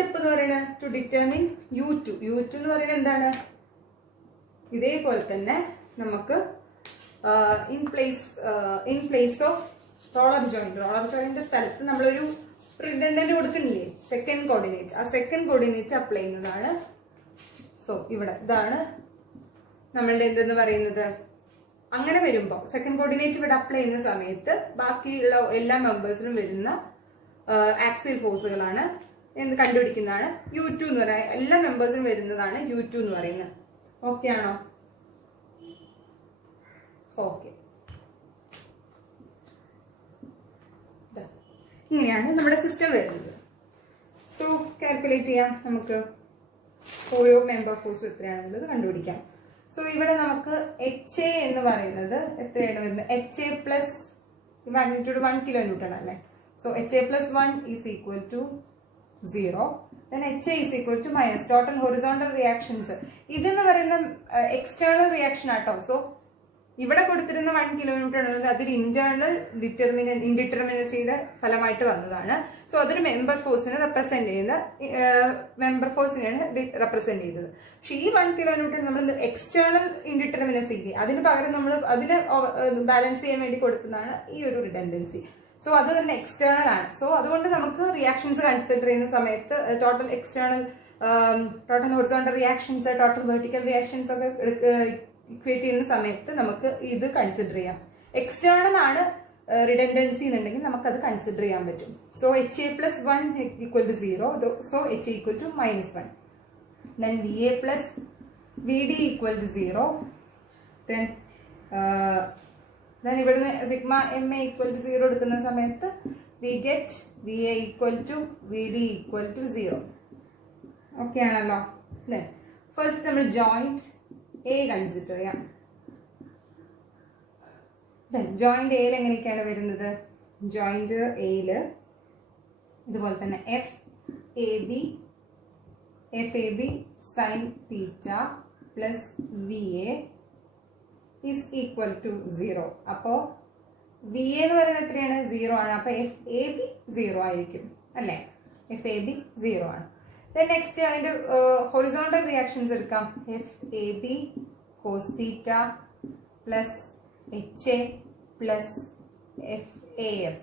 Step എന്ന് പറയുന്നത് to determine U2. U2 എന്ന് പറയുന്നത് എന്താണ്? ഇതേപോലെ തന്നെ നമുക്ക് in place of roller joint സ്ഥലത്ത് നമ്മളൊരു റിഡൻഡന്റ് കൊടുക്കുന്നില്ലേ, സെക്കൻഡ് കോർഡിനേറ്റ്, ആ സെക്കൻഡ് കോർഡിനേറ്റ് അപ്ലൈ ചെയ്യുന്നതാണ്. സോ ഇവിടെ ഇതാണ് നമ്മളുടെ എന്തെന്ന് പറയുന്നത്. അങ്ങനെ വരുമ്പോൾ സെക്കൻഡ് കോർഡിനേറ്റ് ഇവിടെ അപ്ലൈ ചെയ്യുന്ന സമയത്ത് ബാക്കിയുള്ള എല്ലാ മെമ്പേഴ്സിനും വരുന്ന ആക്സിയൽ ഫോഴ്സുകളാണ് എന്ന് കണ്ടുപിടിക്കുന്നതാണ് U2 എന്ന് പറയുന്നത്. എല്ലാ മെമ്പേഴ്സിനും വരുന്നതാണ് U2 എന്ന് പറയുന്നത്. ഓക്കെ ആണോ? ഓക്കെ. ഇങ്ങനെയാണ് നമ്മുടെ സിസ്റ്റം വരുന്നത്. സോ കാൽക്കുലേറ്റ് ചെയ്യാം, നമുക്ക് ഓരോ മെമ്പർ ഫോഴ്സും എത്രയാണെന്നുള്ളത് കണ്ടുപിടിക്കാം. സോ ഇവിടെ നമുക്ക് HA എന്ന് പറയുന്നത് എത്രയാണ് വരുന്നത്? HA പ്ലസ് മാഗ്നിറ്റ്യൂഡ് 1 kN അല്ലേ. So HA plus 1 is equal to 0. Then HA is equal to minus total horizontal reactions. ഇതെന്ന് പറയുന്ന എക്സ്റ്റേണൽ റിയാക്ഷൻ ആട്ടോ. സോ ഇവിടെ കൊടുത്തിരുന്ന 1 kN അതൊരു ഇന്റേണൽ ഇൻഡിറ്റർമിനസിയുടെ ഫലമായിട്ട് വന്നതാണ്. സോ അതൊരു മെമ്പർ ഫോഴ്സിനെ റെപ്രസെന്റ് ചെയ്യുന്ന മെമ്പർ റെപ്രസെന്റ് ചെയ്തത്. പക്ഷെ ഈ 1 kN നമ്മൾ എക്സ്റ്റേണൽ ഇൻഡിറ്റർമിനസിക്ക് അതിന് പകരം നമ്മൾ അതിനെ ബാലൻസ് ചെയ്യാൻ വേണ്ടി കൊടുക്കുന്നതാണ് ഈ ഒരു റിഡൻഡൻസി. സോ അത് തന്നെ എക്സ്റ്റേണൽ ആണ്. സോ അതുകൊണ്ട് നമുക്ക് റിയാക്ഷൻസ് കൺസിഡർ ചെയ്യുന്ന സമയത്ത് total horizontal reactions, total vertical reactions ഒക്കെ ഇക്വേറ്റ് ചെയ്യുന്ന സമയത്ത് നമുക്ക് ഇത് കൺസിഡർ ചെയ്യാം. എക്സ്റ്റേണൽ ആണ് റിഡൻഡൻസി എന്നുണ്ടെങ്കിൽ നമുക്കത് കൺസിഡർ ചെയ്യാൻ പറ്റും. So HA plus 1 equal to 0. So HA equal to minus 1. Then VA plus VD equal to 0. Then ഇവിടുന്ന് സിഗ്മ MA equal to 0 എടുക്കുന്ന സമയത്ത് we get VA equal to VD equal to 0. Okay ആണല്ലോ. First നമ്മൾ joint A consider ചെയ്യാം. Joint എയിൽ എങ്ങനെയൊക്കെയാണ് വരുന്നത്? Joint എയില് ഇതുപോലെ തന്നെ FAB sin theta plus VA is equal to 0. അപ്പോ VA എന്ന് പറയുന്നത് എത്രയാണ്? 0 ആണ്. അപ്പൊ FAB 0 ആയിരിക്കും അല്ലെ. FAB 0 ആണ്. നെക്സ്റ്റ് അതിന്റെ ഹൊറിസോണ്ടൽ റിയാക്ഷൻസ് എടുക്കാം. FAB cos theta plus HA plus FAF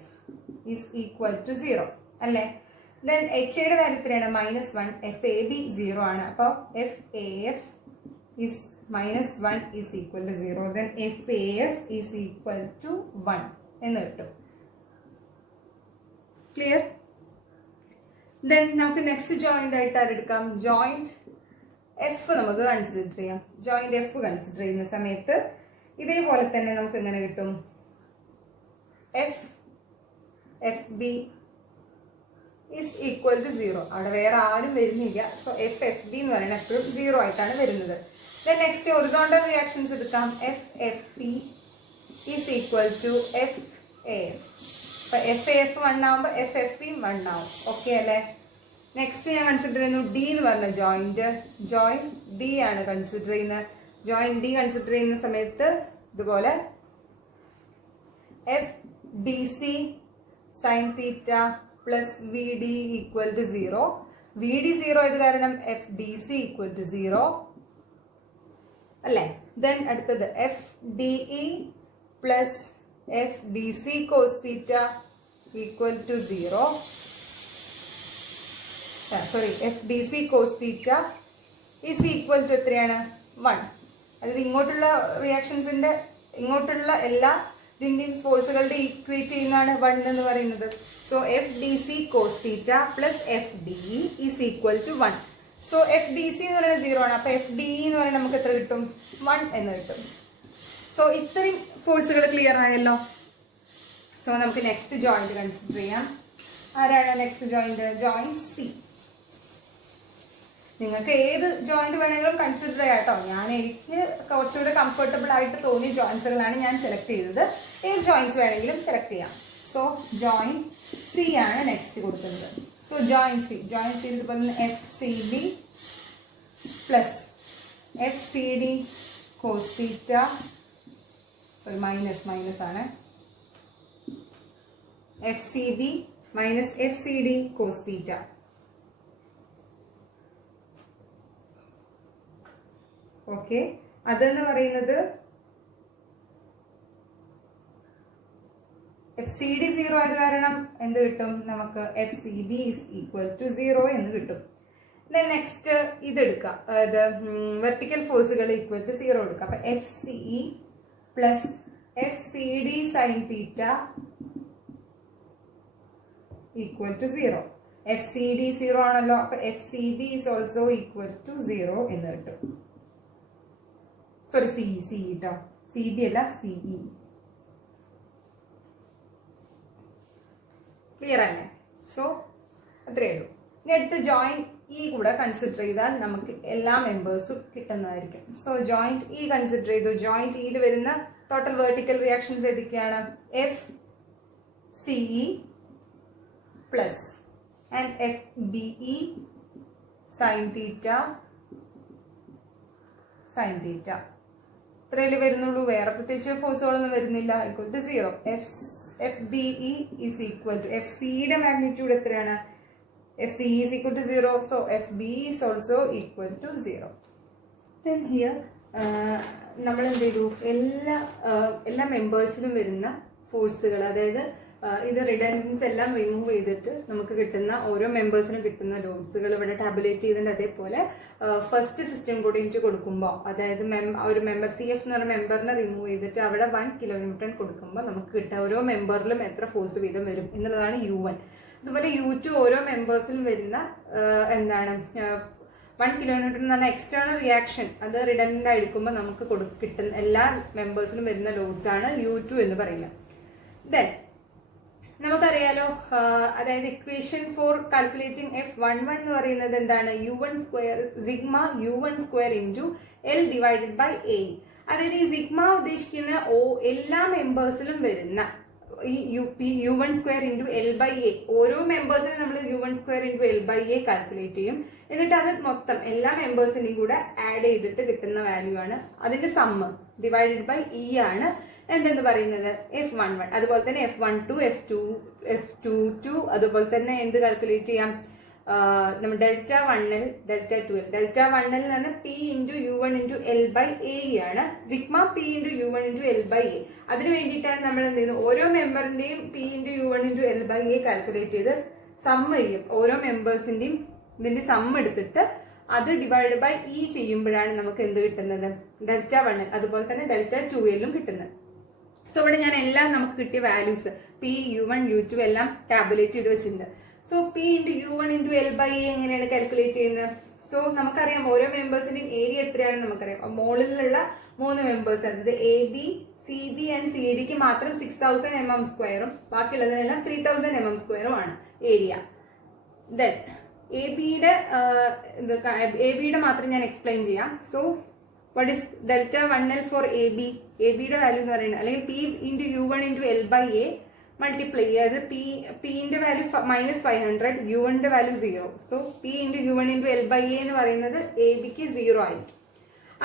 is equal to 0 അല്ലെ. ദെൻ HA യുടെ വാല്യൂ എത്രയാണ്? -1. FAB 0 ആണ്. അപ്പൊ FAF is -1 is equal to 0. Then FAF is equal to 1 എന്ന് കിട്ടും. ക്ലിയർ? ദെൻ നമുക്ക് നെക്സ്റ്റ് ജോയിന്റ് ആയിട്ട് ആരെടുക്കാം? ജോയിന്റ് എഫ് നമുക്ക് കൺസിഡർ ചെയ്യാം. ജോയിന്റ് എഫ് കൺസിഡർ ചെയ്യുന്ന സമയത്ത് ഇതേപോലെ തന്നെ നമുക്ക് എങ്ങനെ കിട്ടും? FB is equal to 0. അവിടെ വേറെ ആരും വരുന്നില്ല. സോ FFB എന്ന് പറയുന്നത് എപ്പോഴും 0 ആയിട്ടാണ് വരുന്നത്. Then next horizontal reactions എടുക്കാം. FFP is equal to FAF. അപ്പൊ FAF 1 ആവുമ്പോൾ FFP 1 ആവും. ഓക്കെ അല്ലെ. നെക്സ്റ്റ് ഞാൻ കൺസിഡർ ചെയ്യുന്നു D എന്ന് പറഞ്ഞ ജോയിന്റ് D ആണ് കൺസിഡർ ചെയ്യുന്നത്. ജോയിന്റ് D കൺസിഡർ ചെയ്യുന്ന സമയത്ത് ഇതുപോലെ FDC sin theta plus VD equal to 0. VD 0 ആയത് കാരണം FDC equal to 0 അല്ലെ. ദെൻ അടുത്തത് FDE plus FDC cos theta equal to 0. Sorry, FDC cos theta is equal to എത്രയാണ്? 1. അതായത് ഇങ്ങോട്ടുള്ള റിയാക്ഷൻസിന്റെ ഇങ്ങോട്ടുള്ള എല്ലാ ഇതിന്റെയും ഫോഴ്സുകളുടെ ഈക്വേറ്റ് ചെയ്യുന്നതാണ് 1 എന്ന് പറയുന്നത്. So FDC cos theta plus FDE is equal to 1. So FDC എന്ന് പറയുന്നത് 0 ആണ്. അപ്പൊ FDE എന്ന് പറയുന്നത് നമുക്ക് എത്ര കിട്ടും? 1 എന്ന് കിട്ടും. സോ ഇത്രയും ഫോഴ്സുകൾ ക്ലിയർ ആയല്ലോ. സോ നമുക്ക് നെക്സ്റ്റ് ജോയിന്റ് കൺസിഡർ ചെയ്യാം. ആരാണ് നെക്സ്റ്റ് ജോയിന്റ്? Joint C. നിങ്ങൾക്ക് ഏത് ജോയിന്റ് വേണമെങ്കിലും കൺസിഡർ ചെയ്യാം കേട്ടോ. എനിക്ക് കുറച്ചുകൂടെ കംഫർട്ടബിൾ ആയിട്ട് തോന്നിയ ജോയിന്റ്സുകളാണ് ഞാൻ സെലക്ട് ചെയ്തത്. ഏത് ജോയിന്റ്സ് വേണമെങ്കിലും സെലക്ട് ചെയ്യാം. സോ ജോയിന്റ് C ആണ് നെക്സ്റ്റ് കൊടുക്കുന്നത്. സോ ജോയിന്റ് C ഇതുപോലെ FCB plus FCD cos theta, sorry minus ആണ്, FCB minus FCD cos theta okay, അതെന്ന് പറയുന്നത് FCD 0 ആയത് കാരണം എന്ത് കിട്ടും നമുക്ക്? FCB is equal to 0 എന്ന് കിട്ടും. നെക്സ്റ്റ് ഇതെടുക്കാം, അതായത് വെർട്ടിക്കൽ ഫോഴ്സുകൾ ഈക്വൽ ടു 0 എടുക്കാം. അപ്പൊ FCE plus FCD sine theta equal to 0. FCD 0 ആണല്ലോ, അപ്പൊ FCB is also equal to 0 എന്ന് കിട്ടും. സോറി, CE കേട്ടോ, CB അല്ല CE. ക്ലിയർ അല്ലേ? സോ അത്രയേ ഉള്ളൂ. ഇനി അടുത്ത് ജോയിന്റ് ഇ കൂടെ കൺസിഡർ ചെയ്താൽ നമുക്ക് എല്ലാ മെമ്പേഴ്സും കിട്ടുന്നതായിരിക്കും. സോ ജോയിന്റ് ഇ കൺസിഡർ ചെയ്തു. ജോയിന്റ് ഇയിൽ വരുന്ന ടോട്ടൽ വെർട്ടിക്കൽ റിയാക്ഷൻസ് ഏതൊക്കെയാണ്? FCE plus and FBE sine theta ഇത്രയല്ലേ വരുന്നുള്ളൂ, വേറെ പ്രത്യേകിച്ച് ഫോഴ്സുകളൊന്നും വരുന്നില്ല. Equal to 0. FBE is equal to FCയുടെ മാഗ്നിറ്റ്യൂഡ് എത്രയാണ്? FCE is equal to 0. So FBE is also equal to 0. Then here നമ്മൾ എന്ത് ചെയ്തു? എല്ലാ മെമ്പേഴ്സിലും വരുന്ന ഫോഴ്സുകൾ, അതായത് ഇത് റിഡൻഡൻസ് എല്ലാം റിമൂവ് ചെയ്തിട്ട് നമുക്ക് കിട്ടുന്ന ഓരോ മെമ്പേഴ്സിനും കിട്ടുന്ന ലോഡ്സുകൾ ഇവിടെ ടാബുലേറ്റ് ചെയ്തിട്ട് അതേപോലെ ഫസ്റ്റ് സിസ്റ്റം കോർഡിനേറ്റ് കൊടുക്കുമ്പോൾ, അതായത് ഒരു മെമ്പർ CF എന്ന് പറഞ്ഞ മെമ്പറിനെ റിമൂവ് ചെയ്തിട്ട് അവിടെ 1 kN കൊടുക്കുമ്പോൾ നമുക്ക് കിട്ടുക ഓരോ മെമ്പറിലും എത്ര ഫോഴ്സ് വീതം വരും എന്നുള്ളതാണ് U1. അതുപോലെ U2 ഓരോ മെമ്പേഴ്സിലും വരുന്ന എന്താണ് 1 kN എന്ന് പറഞ്ഞാൽ എക്സ്റ്റേണൽ റിയാക്ഷൻ, അത് റിഡൻഡന്റ് ആയിരിക്കുമ്പോൾ നമുക്ക് കിട്ടുന്ന എല്ലാ മെമ്പേഴ്സിലും വരുന്ന ലോഡ്സ് ആണ് U2 എന്ന് പറയുന്നത്. ദെൻ നമുക്കറിയാലോ, അതായത് ഇക്വേഷൻ ഫോർ കാൽക്കുലേറ്റിംഗ് F11 എന്ന് പറയുന്നത് എന്താണ്? Sigma U1 square into L divided by A. അതായത് ഈ സിഗ്മ ഉദ്ദേശിക്കുന്ന എല്ലാ മെമ്പേഴ്സിലും വരുന്ന ഈ U1 square into L by A. ഓരോ മെമ്പേഴ്സിനും നമ്മൾ U1 square into L by A calculate ചെയ്യും. എന്നിട്ട് അത് മൊത്തം എല്ലാ മെമ്പേഴ്സിനെയും കൂടെ ആഡ് ചെയ്തിട്ട് കിട്ടുന്ന വാല്യൂ ആണ്. അതിന്റെ സമ്മ് ഡിവൈഡഡ് ബൈ E ആണ് എന്തെന്ന് പറയുന്നത്? F11. അതുപോലെ തന്നെ F12, F22, അതുപോലെ തന്നെ എന്ത് കാൽക്കുലേറ്റ് ചെയ്യാം? നമ്മൾ Δ1L, Δ2L. Δ1L എന്ന് P into U1 into L by A ആണ്. Sigma P into U1 into L by A. അതിന് വേണ്ടിയിട്ടാണ് നമ്മൾ എന്ത് ചെയ്യുന്നത്? ഓരോ മെമ്പറിന്റെയും P into U1 into L by A calculate ചെയ്ത് സമ്മ് ചെയ്യും. ഓരോ മെമ്പേഴ്സിന്റെയും ഇതിന്റെ സമ്മ് എടുത്തിട്ട് അത് ഡിവൈഡ് ബൈ E ചെയ്യുമ്പോഴാണ് നമുക്ക് എന്ത് കിട്ടുന്നത്? Δ1L. അതുപോലെ തന്നെ Δ2L കിട്ടുന്നത്. സോ ഇവിടെ ഞാൻ എല്ലാം നമുക്ക് കിട്ടിയ വാല്യൂസ് P, U1, U2 എല്ലാം ടാബുലേറ്റ് ചെയ്ത് വെച്ചിട്ടുണ്ട്. So P into U1 into L by A എങ്ങനെയാണ് കാൽക്കുലേറ്റ് ചെയ്യുന്നത്? സോ നമുക്കറിയാം ഓരോ മെമ്പേഴ്സിന്റെയും ഏരിയ എത്രയാണെന്ന് നമുക്കറിയാം. മുകളിലുള്ള 3 മെമ്പേഴ്സ്, അതായത് AB, CB ആൻഡ് CDക്ക് മാത്രം 6000 mm സ്ക്വയറും ബാക്കിയുള്ളതിനെല്ലാം 3000 mm സ്ക്വയറും ആണ് ഏരിയ. ദെൻ എബിയുടെ മാത്രം ഞാൻ എക്സ്പ്ലെയിൻ ചെയ്യാം. So what is Δ1L for AB? ABയുടെ വാല്യൂ എന്ന് പറയുന്നത്, അല്ലെങ്കിൽ P into U1 into L by A multiply ചെയ്യുക. Pന്റെ വാല്യൂ -500, U1ന്റെ value 0. So P into U1 into L by A എന്ന് പറയുന്നത് ABക്ക് 0 ആയിരിക്കും.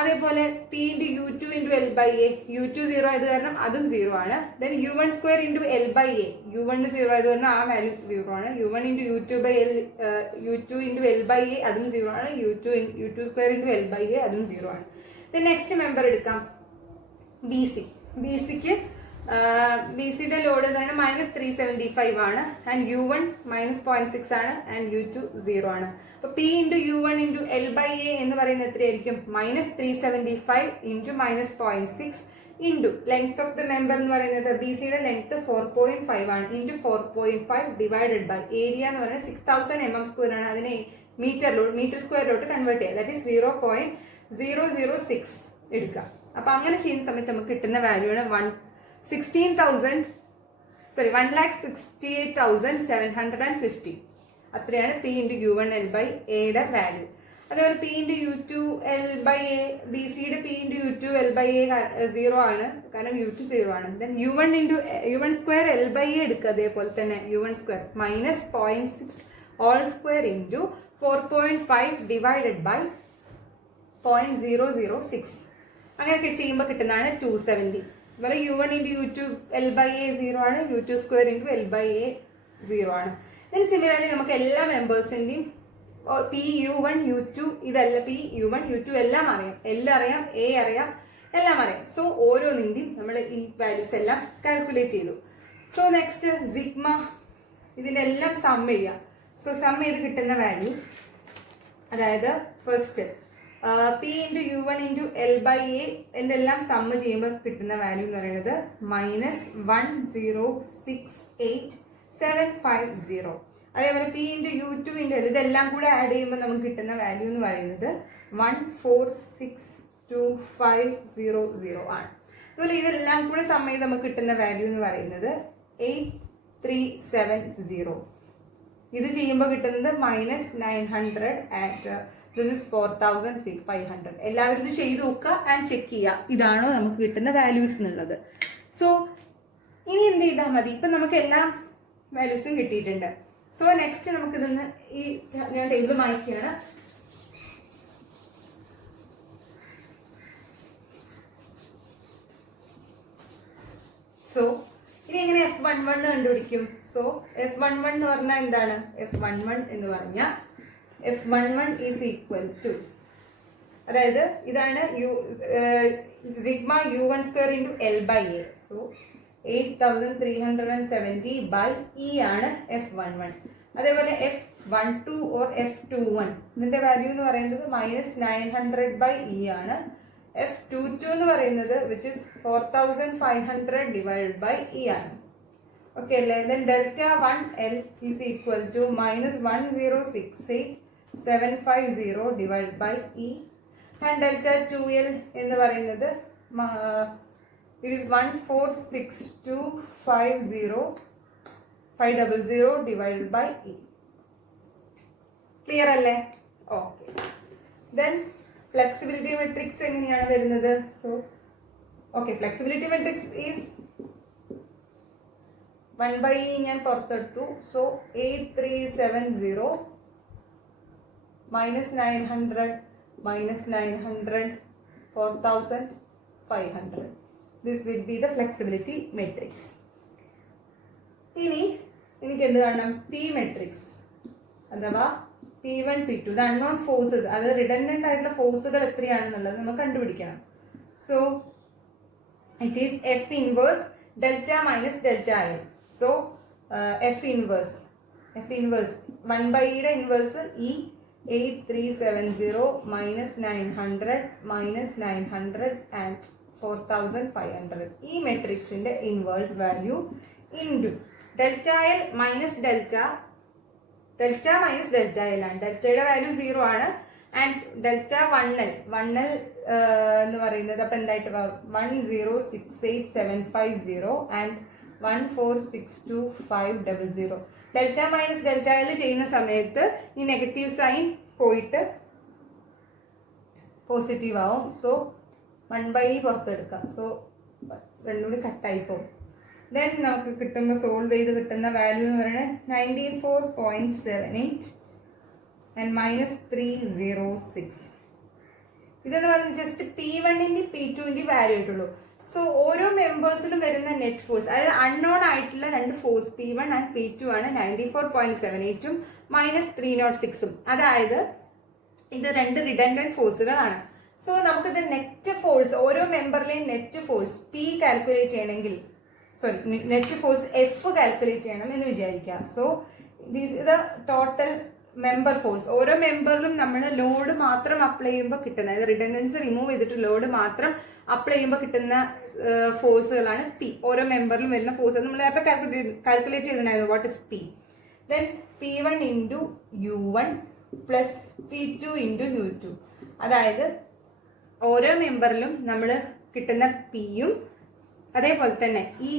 അതേപോലെ P into U2 into L by A, U2 0 ആയത് കാരണം അതും 0 ആണ്. Then U1 square into L by A, U1 0 ആയത് കാരണം ആ വാല്യൂ 0 ആണ്. U1 into U2 by L, U2 into L by A അതും 0 ആണ്. U2 square into L by A അതും 0 ആണ്. നെക്സ്റ്റ് മെമ്പർ എടുക്കാം, BCക്ക് BCയുടെ ലോഡ് എന്താണ്? -375 ആണ്. ആൻഡ് U1 -0.6 ആണ്. ആൻഡ് U2 0 ആണ്. അപ്പൊ P into U1 into L by A എന്ന് പറയുന്നത് എത്രയായിരിക്കും? -375 into -0.6 into length of the member എന്ന് പറയുന്നത് BCയുടെ ലെങ്ത് 4.5 ആണ്. ഇൻറ്റു 4.5 ഡിവൈഡഡ് ബൈ ഏരിയ എന്ന് പറയുന്നത് 6000 mm സ്ക്വയർ ആണ്. അതിനെ മീറ്റർ സ്ക്വയറിലോട്ട് കൺവേർട്ട് ചെയ്യുക. ദാറ്റ് ഈസ് 0.006 എടുക്കുക. അപ്പൊ അങ്ങനെ ചെയ്യുന്ന സമയത്ത് നമുക്ക് കിട്ടുന്ന വാല്യൂ ആണ് 1,68,750. അത്രയാണ് P into U1 L by എയുടെ വാല്യൂ. അതേപോലെ P into U2 L by A, BCയുടെ P into U2 L by A 0 ആണ്, കാരണം U2 0 ആണ്. Then U1 square L by A എടുക്കുക. അതേപോലെ തന്നെ U1 square -0.6 all square into 4.5 divided by 0.006. അങ്ങനെയൊക്കെ ചെയ്യുമ്പോൾ കിട്ടുന്നതാണ് 270. അതുപോലെ U1 into U2 L by A 0 ആണ്. U2 square into L by A 0 ആണ്. ദെൻ സിമിലർലി നമുക്ക് എല്ലാ മെമ്പേഴ്സിൻ്റെയും PU1 U2 ഇതല്ല, PU1 U2 എല്ലാം അറിയാം, L അറിയാം, A അറിയാം, എല്ലാം അറിയാം. സോ ഓരോന്നിൻ്റെയും നമ്മൾ ഈ വാല്യൂസ് എല്ലാം കാൽക്കുലേറ്റ് ചെയ്തു. സോ നെക്സ്റ്റ് സിഗ്മ, ഇതിൻ്റെ എല്ലാം സം ചെയ്യുക. സോ സം ചെയ്ത് കിട്ടുന്ന വാല്യൂ, അതായത് ഫസ്റ്റ് P×U1×L/A എൻ്റെ എല്ലാം സമ്മ് ചെയ്യുമ്പോൾ കിട്ടുന്ന വാല്യൂ എന്ന് പറയുന്നത് -1068750. അതേപോലെ P×U2×L ഇതെല്ലാം കൂടെ ആഡ് ചെയ്യുമ്പോൾ നമുക്ക് കിട്ടുന്ന വാല്യൂ എന്ന് പറയുന്നത് 1462500 ആണ്. അതുപോലെ ഇതെല്ലാം കൂടെ സമ്മ് ചെയ്ത് നമുക്ക് കിട്ടുന്ന വാല്യൂ എന്ന് പറയുന്നത് 8370. ഇത് ചെയ്യുമ്പോൾ കിട്ടുന്നത് -900 ആറ്റ് ദിസ് ഇസ് 4500. എല്ലാവരും ഇത് ചെയ്ത് നോക്കുക ആൻഡ് ചെക്ക് ചെയ്യുക, ഇതാണോ നമുക്ക് കിട്ടുന്ന വാല്യൂസ് എന്നുള്ളത്. സോ ഇനി എന്ത് ചെയ്താൽ മതി, ഇപ്പം നമുക്ക് എല്ലാ വാല്യൂസും കിട്ടിയിട്ടുണ്ട്. സോ നെക്സ്റ്റ് നമുക്ക് ഇതൊന്ന് ഈ ഞാൻ ടേബിൾ മായ്ക്കുകയാണ്. സോ ഇനി എങ്ങനെ F11 കണ്ടുപിടിക്കും? സോ F11 എന്ന് പറഞ്ഞാൽ എന്താണ്? F11 എന്ന് പറഞ്ഞാൽ F11 ഈസ് ഈക്വൽ ടു, അതായത് ഇതാണ് sigma U1² × L/A. So 8370/E ആണ് F11. അതേപോലെ F12 or F21 ഇതിന്റെ വാല്യൂ എന്ന് പറയുന്നത് -900/E ആണ്. F22 എന്ന് പറയുന്നത് which is 4500/E ആണ്. ഓക്കെ അല്ലേ? Then Δ1L is equal to -106875/E and Δ2L എന്ന് പറയുന്നത് it is 1462500/E. ക്ലിയർ അല്ലേ? ഓക്കെ. ദെൻ ഫ്ലെക്സിബിലിറ്റി മെട്രിക്സ് എങ്ങനെയാണ് വരുന്നത്? So okay, flexibility matrix is 1/E ഞാൻ പുറത്തെടുത്തു. So 8370 -900 4500. This will be the flexibility matrix. ഇനി എനിക്ക് എന്ത് കാണണം? P മെട്രിക്സ് അഥവാ P1 P2 ഇത് അൺനോൺ ഫോഴ്സസ്, അത് റിഡൻഡന്റ് ആയിട്ടുള്ള ഫോഴ്സുകൾ എത്രയാണെന്നുള്ളത് നമുക്ക് കണ്ടുപിടിക്കണം. So it is F inverse Δ - ΔL. So F inverse 1/E inverse E 8370 -900 and 4500. ഈ മെട്രിക്സിന്റെ inverse value into Δl - Δl ആണ്. ഡെൽറ്റയുടെ വാല്യൂ 0 ആണ്. ആൻഡ് Δ1L എന്ന് പറയുന്നത് അപ്പൊ എന്തായിട്ട് 1068750 ആൻഡ് 1462500. Δ - Δl ചെയ്യുന്ന സമയത്ത് ഈ നെഗറ്റീവ് സൈൻ പോയിട്ട് പോസിറ്റീവ് ആവും. So 1/E പുറത്തെടുക്കാം. സോ രണ്ടും കൂടി കട്ടായി പോകും. ദെൻ നമുക്ക് കിട്ടുമ്പോൾ സോൾവ് ചെയ്ത് കിട്ടുന്ന വാല്യൂ എന്ന് പറയുന്നത് 94.78 ആൻഡ് -306. ഇതെന്ന് പറയുന്നത് ജസ്റ്റ് P1ന്റെ P2ന്റെ വാല്യൂ ആയിട്ടുള്ളൂ. സോ ഓരോ മെമ്പേഴ്സിലും വരുന്ന നെറ്റ് ഫോഴ്സ്, അതായത് അൺനോൺ ആയിട്ടുള്ള രണ്ട് ഫോഴ്സ് P1 ആൻഡ് P2 ആണ് 94.78 -306. അതായത് ഇത് രണ്ട് റിഡൻഡന്റ് ഫോഴ്സുകളാണ്. സോ നമുക്കിത് നെറ്റ് ഫോഴ്സ്, ഓരോ മെമ്പറിലെയും നെറ്റ് ഫോഴ്സ് P കാൽക്കുലേറ്റ് ചെയ്യണമെങ്കിൽ, നെറ്റ് ഫോഴ്സ് F കാൽക്കുലേറ്റ് ചെയ്യണം എന്ന് വിചാരിക്കുക. So this is the total member force. ഓരോ മെമ്പറിലും നമ്മൾ ലോഡ് മാത്രം അപ്ലൈ ചെയ്യുമ്പോൾ കിട്ടുന്ന, അതായത് റിഡൻഡൻസി റിമൂവ് ചെയ്തിട്ട് ലോഡ് മാത്രം അപ്ലൈ ചെയ്യുമ്പോൾ കിട്ടുന്ന ഫോഴ്സുകളാണ് P. ഓരോ മെമ്പറിലും വരുന്ന ഫോഴ്സ് നമ്മൾ നേരത്തെ കാൽക്കുലേറ്റ് ചെയ്തിട്ടുണ്ടായിരുന്നു. What is P? Then P1 × U1 plus P2 × U2. അതായത് ഓരോ മെമ്പറിലും നമ്മൾ കിട്ടുന്ന Pയും അതേപോലെ തന്നെ ഈ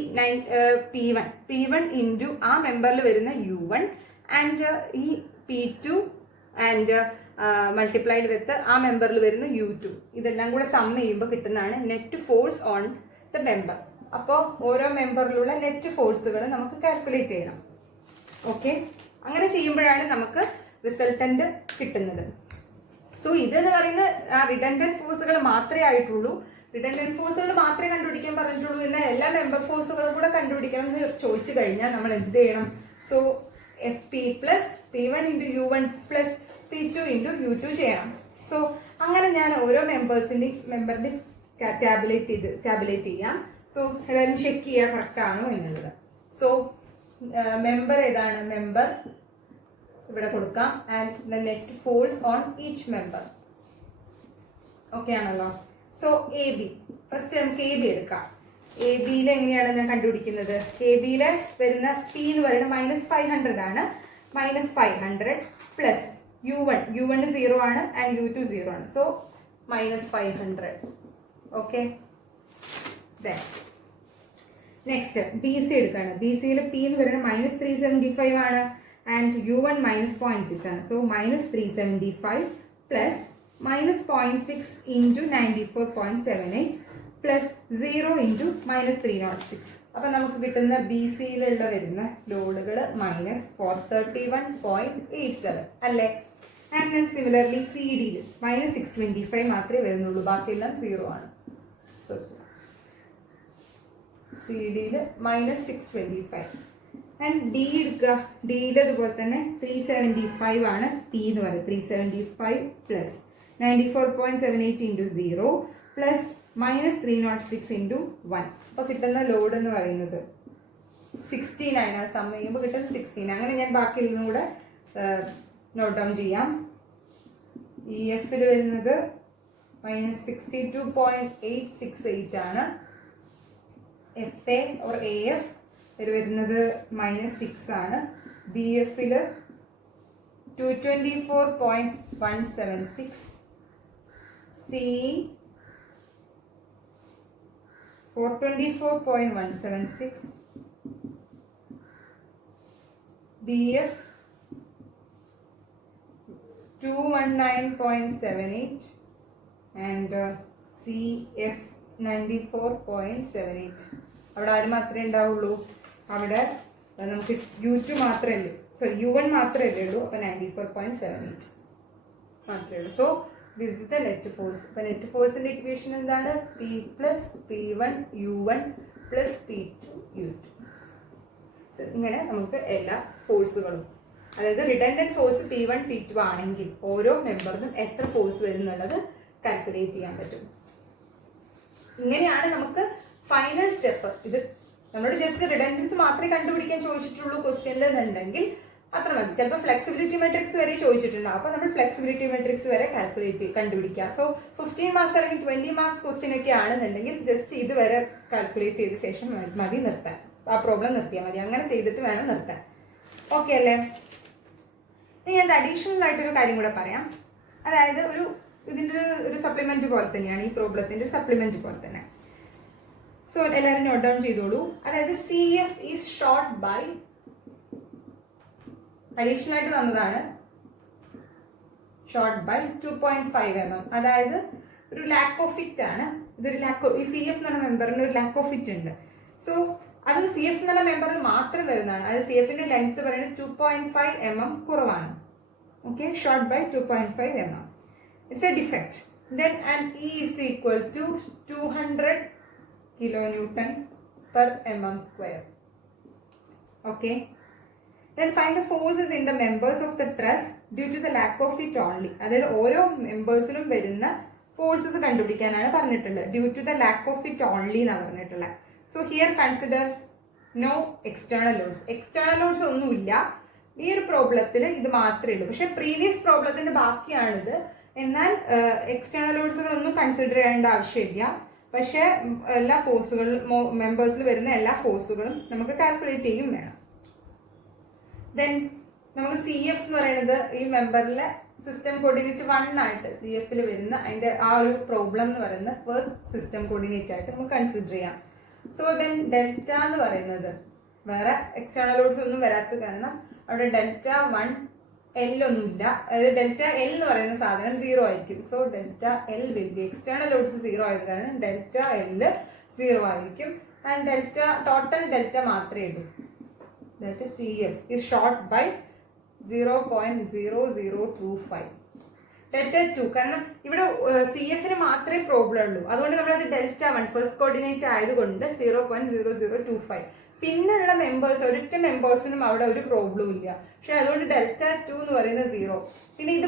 P1 ഇൻറ്റു ആ മെമ്പറിൽ വരുന്ന U1 ആൻഡ് ഈ P2 ആൻഡ് മൾട്ടിപ്ലൈഡ് വിത്ത് ആ മെമ്പറിൽ വരുന്ന U2. ഇതെല്ലാം കൂടെ സം ചെയ്യുമ്പോൾ കിട്ടുന്നതാണ് net force on the member. അപ്പോൾ ഓരോ മെമ്പറിലുള്ള നെറ്റ് ഫോഴ്സുകൾ നമുക്ക് കാൽക്കുലേറ്റ് ചെയ്യണം. ഓക്കെ, അങ്ങനെ ചെയ്യുമ്പോഴാണ് നമുക്ക് റിസൾട്ടന്റ് കിട്ടുന്നത്. സോ ഇതെന്ന് പറയുന്ന റിഡൻഡന്റ് ഫോഴ്സുകൾ മാത്രമേ ആയിട്ടുള്ളൂ. റിഡൻഡന്റ് ഫോഴ്സുകൾ മാത്രമേ കണ്ടുപിടിക്കാൻ പറഞ്ഞിട്ടുള്ളൂ. എന്നാൽ എല്ലാ മെമ്പർ ഫോഴ്സുകളും കൂടെ കണ്ടുപിടിക്കണം എന്ന് ചോദിച്ചു കഴിഞ്ഞാൽ നമ്മൾ എന്ത് ചെയ്യണം? So FP plus P1 × U1 plus P2 into U2 ചെയ്യണം. സോ അങ്ങനെ ഞാൻ ഓരോ മെമ്പറിന്റെ ടാബുലേറ്റ് ചെയ്യാം. സോ എല്ലാവരും ചെക്ക് ചെയ്യുക കറക്റ്റ് ആണോ എന്നുള്ളത്. സോ മെമ്പർ ഏതാണ്? മെമ്പർ ഇവിടെ കൊടുക്കാം. And the net force on each member. Okay ആണല്ലോ. സോ എ ബി, ഫസ്റ്റ് നമുക്ക് എ ബി എടുക്കാം. എ ബിയിൽ എങ്ങനെയാണ് ഞാൻ കണ്ടുപിടിക്കുന്നത്? എ ബിയിലെ വരുന്ന പി എന്ന് പറയുന്നത് -500 ആണ്. -500 പ്ലസ് U1. U1 0 ആണ് ആൻഡ് U2 0 ആണ്. So -500. Okay. Next B C എടുക്കുകയാണ്. ബി സിയിൽ പി എന്ന് പറയുന്നത് -375 ആണ് ആൻഡ് U1 -0.6 ആണ്. So -375 plus -0.6 into 94.78 plus 0 into -306. അപ്പം നമുക്ക് കിട്ടുന്ന ബി സിയിലുള്ള വരുന്ന ലോഡുകൾ -431.87 അല്ലേ? ആൻഡ് ദെൻ സിമിലർലി സി ഡിയിൽ -625 മാത്രമേ വരുന്നുള്ളൂ, ബാക്കിയെല്ലാം 0 ആണ്. സോ സി ഡിയിൽ -625. ആൻഡ് ഡി എടുക്കുക. ഡിയിൽ അതുപോലെ തന്നെ 375 ആണ് പി എന്ന് പറയുന്നത്. 375 പ്ലസ് 94.78 ഇൻറ്റു 0 പ്ലസ് -306 ഇൻറ്റു 1. അപ്പോൾ കിട്ടുന്ന ലോഡ് എന്ന് പറയുന്നത് 16 ആണ്. സം ചെയ്യുമ്പോൾ കിട്ടുന്നത് 16. അങ്ങനെ ഞാൻ ബാക്കിയുള്ളതും കൂടെ നോട്ട് ഡൗൺ ചെയ്യാം. ഇ എഫിൽ വരുന്നത് -62.868 ആണ്. F A or A F വരുന്നത് -6 ആണ്. ബി എഫിൽ 224.176. സി 424.176. BF 219.78 and CF 94.78. അവിടെ ആര് മാത്രമേ ഉണ്ടാവുള്ളൂ? അവിടെ നമുക്ക് U2 മാത്രമേ, സോറി U1 മാത്രമേ ഉള്ളൂ. അപ്പോൾ 94.78 മാത്രമേ ഉള്ളൂ. So this is the net force. അപ്പോൾ നെറ്റ് ഫോഴ്സിന്റെ ഇക്വേഷൻ എന്താണ്? P plus P1 U1 plus P2 U2. ഇങ്ങനെ നമുക്ക് എല്ലാ ഫോഴ്സുകളും, അതായത് റിഡൻഡന്റ് ഫോഴ്സ് P1 P2 ആണെങ്കിൽ ഓരോ മെമ്പറിനും എത്ര ഫോഴ്സ് വരും എന്നുള്ളത് കാൽക്കുലേറ്റ് ചെയ്യാൻ പറ്റും. ഇങ്ങനെയാണ് നമുക്ക് ഫൈനൽ സ്റ്റെപ്പ്. ഇത് നമ്മൾ ജസ്റ്റ് റിഡൻഡൻസ് മാത്രമേ കണ്ടുപിടിക്കാൻ ചോദിച്ചിട്ടുള്ളൂ ക്വസ്റ്റ്യനിൽ എന്നുണ്ടെങ്കിൽ അത്ര മതി. ചിലപ്പോൾ ഫ്ലെക്സിബിലിറ്റി മെട്രിക്സ് വരെ ചോദിച്ചിട്ടുണ്ടാവും. അപ്പോൾ നമ്മൾ ഫ്ലെക്സിബിലിറ്റി മെട്രിക്സ് വരെ കണ്ടുപിടിക്കുക. സോ 15 മാർക്സ് അല്ലെങ്കിൽ 20 മാർക്സ് ക്വസ്റ്റ്യൻ ഒക്കെ ആണെന്നുണ്ടെങ്കിൽ ജസ്റ്റ് ഇതുവരെ കാൽക്കുലേറ്റ് ചെയ്ത ശേഷം മതി നിർത്താൻ. ആ പ്രോബ്ലം നിർത്തിയാൽ മതി. അങ്ങനെ ചെയ്തിട്ട് വേണം നിർത്താൻ. ഓക്കെ അല്ലേ? ഇനി ഞാൻ അഡീഷണൽ ആയിട്ടൊരു കാര്യം കൂടെ പറയാം. അതായത് ഇതിൻ്റെ ഒരു സപ്ലിമെന്റ് പോലെ തന്നെയാണ് ഈ പ്രോബ്ലത്തിന്റെ ഒരു സപ്ലിമെന്റ് പോലെ തന്നെ. സോ എല്ലാവരും നോട്ട് ഡൗൺ ചെയ്തോളൂ. അതായത് CF is short by, additional ആയിട്ട് തന്നതാണ്, ഷോർട്ട് ബൈ 2.5 mm. അതായത് ഒരു ലാക്ക് ഓഫ് ഫിറ്റ് ആണ്. ഇതൊരു ഈ CF എന്ന് പറഞ്ഞ മെമ്പറിന് ഒരു ലാക്ക് ഓഫ് ഫിറ്റ് ഉണ്ട്. സോ അത് CF എന്നുള്ള മെമ്പറിൽ മാത്രം വരുന്നതാണ്. അത് CFന്റെ ലെങ്ത് പറയുന്നത് 2.5 mm കുറവാണ്. Okay, short by 2.5 mm. It's a defect. Then and E is equal to 200 kilonewton per mm square. Okay. Then find the forces in the members of the truss due to the lack of it only. അതായത് ഓരോ മെമ്പേഴ്സിലും വരുന്ന forces കണ്ടുപിടിക്കാനാണ് പറഞ്ഞിട്ടുള്ളത്. Due to the lack of it only എന്നാണ് പറഞ്ഞിട്ടുള്ളത്. So here consider no external loads. External loads ഒന്നുമില്ല ഈ ഒരു പ്രോബ്ലത്തിൽ, ഇത് മാത്രമേ ഉള്ളൂ. പക്ഷെ പ്രീവിയസ് പ്രോബ്ലത്തിന്റെ ബാക്കിയാണിത്. എന്നാൽ എക്സ്റ്റേണൽ ലോഡ്സുകളൊന്നും കൺസിഡർ ചെയ്യേണ്ട ആവശ്യമില്ല. പക്ഷെ എല്ലാ ഫോഴ്സുകളും മെമ്പേഴ്സിൽ വരുന്ന എല്ലാ ഫോഴ്സുകളും നമുക്ക് കാൽക്കുലേറ്റ് ചെയ്യും വേണം. ദെൻ നമുക്ക് CF എന്ന് പറയുന്നത് ഈ മെമ്പറിലെ സിസ്റ്റം കോർഡിനേറ്റ് 1 ആയിട്ട് CFൽ വരുന്ന അതിന്റെ ആ ഒരു പ്രോബ്ലം എന്ന് പറയുന്നത് ഫസ്റ്റ് സിസ്റ്റം കോർഡിനേറ്റ് ആയിട്ട് നമുക്ക് കൺസിഡർ ചെയ്യാം. സോ ദെൻ ഡെൽറ്റ എന്ന് പറയുന്നത് വേറെ എക്സ്റ്റേണൽ ലോഡ്സ് ഒന്നും വരാത്ത കാരണം അവിടെ ഡെൽറ്റ 1 L ഒന്നുമില്ല. അതായത് ഡെൽറ്റ L എന്ന് പറയുന്ന സാധനം 0 ആയിരിക്കും. So delta L will be, external lords 0 ആയത് കാരണം ഡെൽറ്റ L 0 ആയിരിക്കും. ആൻഡ് ഡെൽറ്റ ടോട്ടൽ ഡെൽറ്റ മാത്രമേ ഉള്ളൂ. That is CF is short by 0.0025. Delta 2 കാരണം ഇവിടെ CFന് മാത്രമേ പ്രോബ്ലം ഉള്ളൂ. അതുകൊണ്ട് നമ്മളത് ഡെൽറ്റ 1 ഫസ്റ്റ് കോർഡിനേറ്റ് ആയതുകൊണ്ട് 0.0025. പിന്നെയുള്ള മെമ്പേഴ്സ് ഒരൊറ്റ മെമ്പേഴ്സിനും അവിടെ ഒരു പ്രോബ്ലം ഇല്ല. പക്ഷെ അതുകൊണ്ട് ഡെൽറ്റ 2 എന്ന് പറയുന്നത് 0. പിന്നെ ഇത്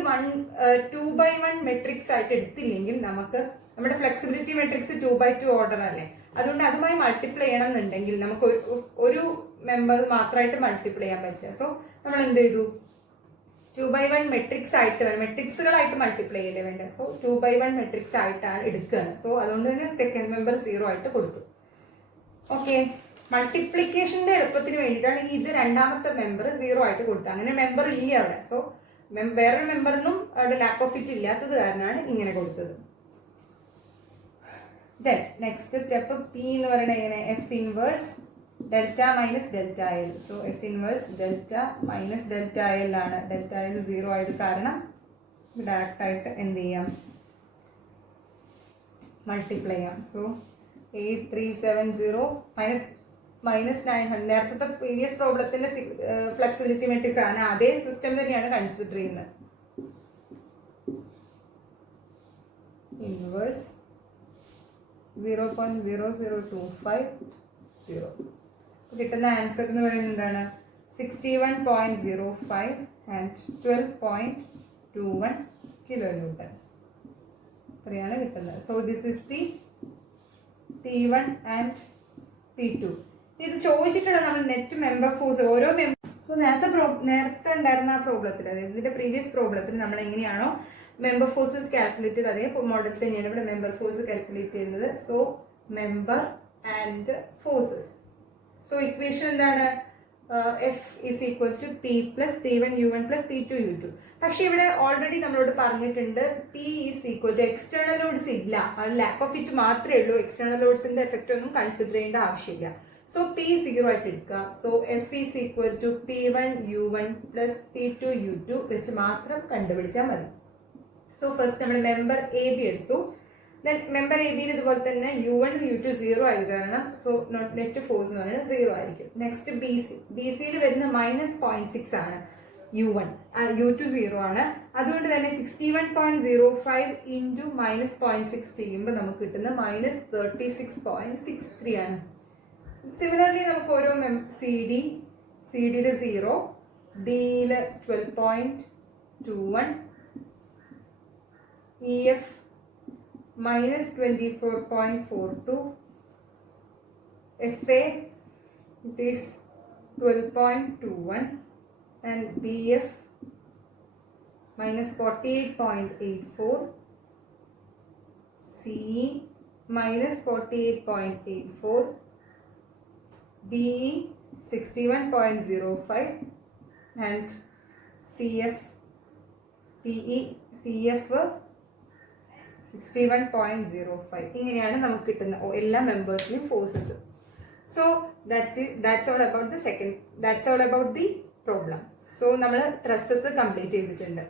2x1 മെട്രിക്സ് ആയിട്ട് എടുത്തില്ലെങ്കിൽ നമുക്ക് നമ്മുടെ ഫ്ലെക്സിബിലിറ്റി മെട്രിക്സ് 2x2 ഓർഡർ അല്ലേ, അതുകൊണ്ട് അതുമായി മൾട്ടിപ്ലൈ ചെയ്യണം എന്നുണ്ടെങ്കിൽ നമുക്ക് ഒരു മെമ്പർ മാത്രമായിട്ട് മൾട്ടിപ്ലൈ ചെയ്യാൻ പറ്റില്ല. സോ നമ്മൾ എന്ത് ചെയ്തു, 2x1 മെട്രിക്സ് ആയിട്ട് മെട്രിക്സുകളായിട്ട് മൾട്ടിപ്ലൈ ചെയ്യലേ വേണ്ടത്. സോ 2x1 മെട്രിക്സ് ആയിട്ടാണ് എടുക്കുകയാണ്. സോ അതുകൊണ്ട് തന്നെ സെക്കൻഡ് മെമ്പർ 0 ആയിട്ട് കൊടുത്തു. ഓക്കെ, മൾട്ടിപ്ലിക്കേഷന്റെ എളുപ്പത്തിന് വേണ്ടിയിട്ടാണ് ഇത് രണ്ടാമത്തെ മെമ്പർ 0 ആയിട്ട് കൊടുത്തത്. അങ്ങനെ മെമ്പർ ഇല്ല അവിടെ. സോ വേറൊരു മെമ്പറിനും അവിടെ ലാക്ക് ഓഫ് ഫിറ്റ് ഇല്ലാത്തത് കാരണമാണ് ഇങ്ങനെ കൊടുത്തത്. ദെൻ നെക്സ്റ്റ് സ്റ്റെപ്പ് പി എന്ന് പറയുന്നത് എങ്ങനെ, F inverse delta minus delta L. So F inverse delta minus delta L ആണ്. ഡെൽറ്റ എൽ 0 ആയത് കാരണം ഡയറക്റ്റ് ആയിട്ട് എന്ത് ചെയ്യാം, മൾട്ടിപ്ലൈ ചെയ്യാം. So 8370 minus 900. നേരത്തെ പ്രീവിയസ് പ്രോബ്ലത്തിന്റെ ഫ്ലെക്സിബിലിറ്റി മെട്രിക്സ് ആണ്, അതേ സിസ്റ്റം തന്നെയാണ് കൺസിഡർ ചെയ്യുന്നത്. ഇൻവേഴ്സ് 0.00250. കിട്ടുന്ന ആൻസർ എന്ന് പറയുന്നത് എന്താണ്, 61.05 ആൻഡ് 12.21 കിലോന്യൂട്ടൺ. ഇത്രയാണ് കിട്ടുന്നത്. So this is the P1 and P2. ഇത് ചോദിച്ചിട്ടുള്ള നമ്മൾ നെറ്റ് മെമ്പർ ഫോഴ്സ് ഓരോ സോ നേരത്തെ ഉണ്ടായിരുന്ന ആ പ്രോബ്ലത്തിൽ, അതായത് ഇതിന്റെ പ്രീവിയസ് പ്രോബ്ലത്തിൽ നമ്മൾ എങ്ങനെയാണോ മെമ്പർ ഫോഴ്സസ് കാൽക്കുലേറ്റ് ചെയ്ത് അതേ മോഡൽ തന്നെയാണ് ഇവിടെ മെമ്പർ ഫോഴ്സ് കാൽക്കുലേറ്റ് ചെയ്യുന്നത്. So member and forces. So equation എന്താണ്, F is equal to P plus P1 U1 plus P2 U2. പക്ഷെ ഇവിടെ ഓൾറെഡി നമ്മളോട് പറഞ്ഞിട്ടുണ്ട് P is equal to external loads ഇല്ല, ലാക്ക് ഓഫ് ഫിറ്റ് മാത്രമേ ഉള്ളൂ. എക്സ്റ്റേണൽ ലോഡ്സിന്റെ എഫക്റ്റ് ഒന്നും കൺസിഡർ ചെയ്യേണ്ട ആവശ്യമില്ല. സോ പി 0 ആയിട്ട് എടുക്കുക. So F is equal to P1 U1 plus P2 U2 വെച്ച് മാത്രം കണ്ടുപിടിച്ചാൽ മതി. സോ ഫസ്റ്റ് നമ്മൾ മെമ്പർ എ ബി എടുത്തു. ദെൻ മെമ്പർ എ ബിയിൽ ഇതുപോലെ തന്നെ U1 U2 0 ആയത് കാരണം സോ നെറ്റ് ഫോഴ്സ് എന്ന് പറയുന്നത് 0 ആയിരിക്കും. നെക്സ്റ്റ് ബി സി, ബി സിയിൽ വരുന്ന -0.6 ആണ് U1, U2 0 ആണ്. അതുകൊണ്ട് തന്നെ 61.05 ഇൻറ്റു -0.6 ചെയ്യുമ്പോൾ നമുക്ക് കിട്ടുന്ന -36.63 ആണ്. സിമിലർലി നമുക്ക് ഓരോ സിഡിയിൽ 0, ഡിയിൽ 12.21, EF -24.42, FA it is 12.21 and BF -48.84, CE -48.84, DE 61.05 and CF 61.05. ഇങ്ങനെയാണ് നമുക്ക് കിട്ടുന്ന എല്ലാ മെമ്പേഴ്സിനും forces. So that's all about the problem. So നമ്മൾ ട്രസ്സസ് കംപ്ലീറ്റ് ചെയ്തിട്ടുണ്ട്.